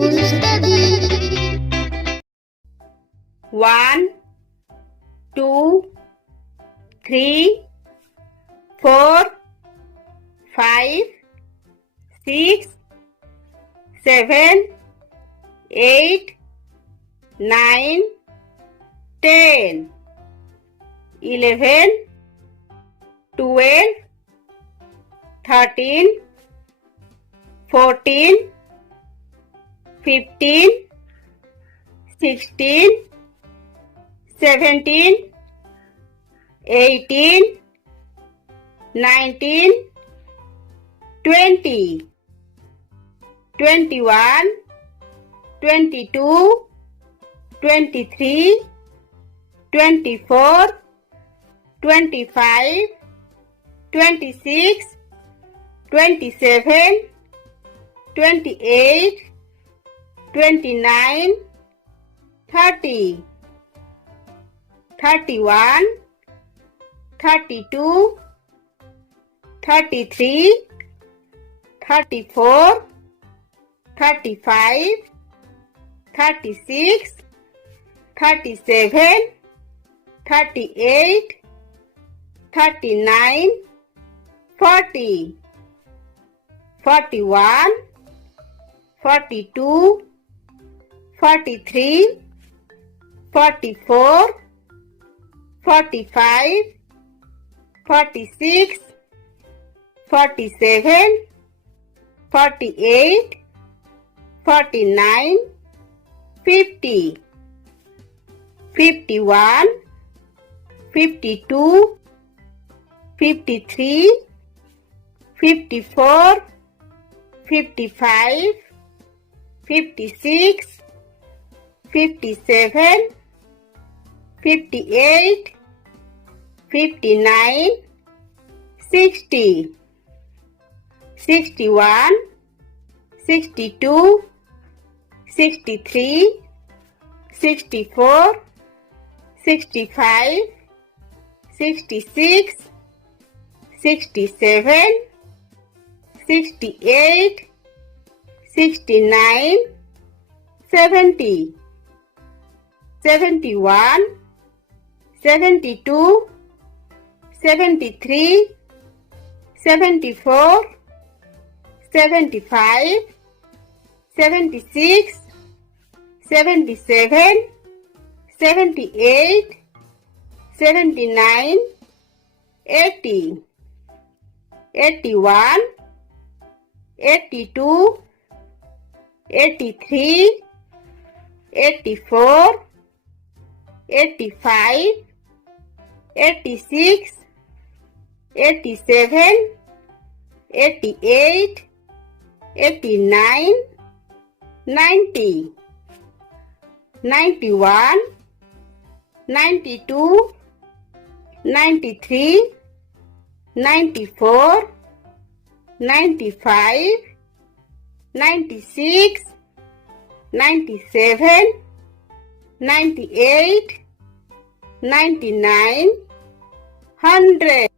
to study. 1, 2, 3, 4, 5, 6, 7, 8, 9, 10, 11, 12, 13, 14, 15, 16, 17, 18, 19, 20, 21, 22, 23, 24, 25, 26, 27, 28, 29, 30, 31, 32, 33, 34, 35, 36, 37, 38, 39, 40, 41, 42, 43, 44, 45, 46, 47, 48, 49, 50, 51, 52, 53, 54, 55, 56, 57, 58, 59, 60, 61, 62, 63, 64, 65, 66, 67, 68, 69, 70, 71, 72, 73, 74, 75, 76, 77, 78, 79, 80, 81, 82, 83, 84, 85, 86, 87, 88, 89, 90, 91, 92, 93, 94, 95, 96, 97, 98, 99, 100.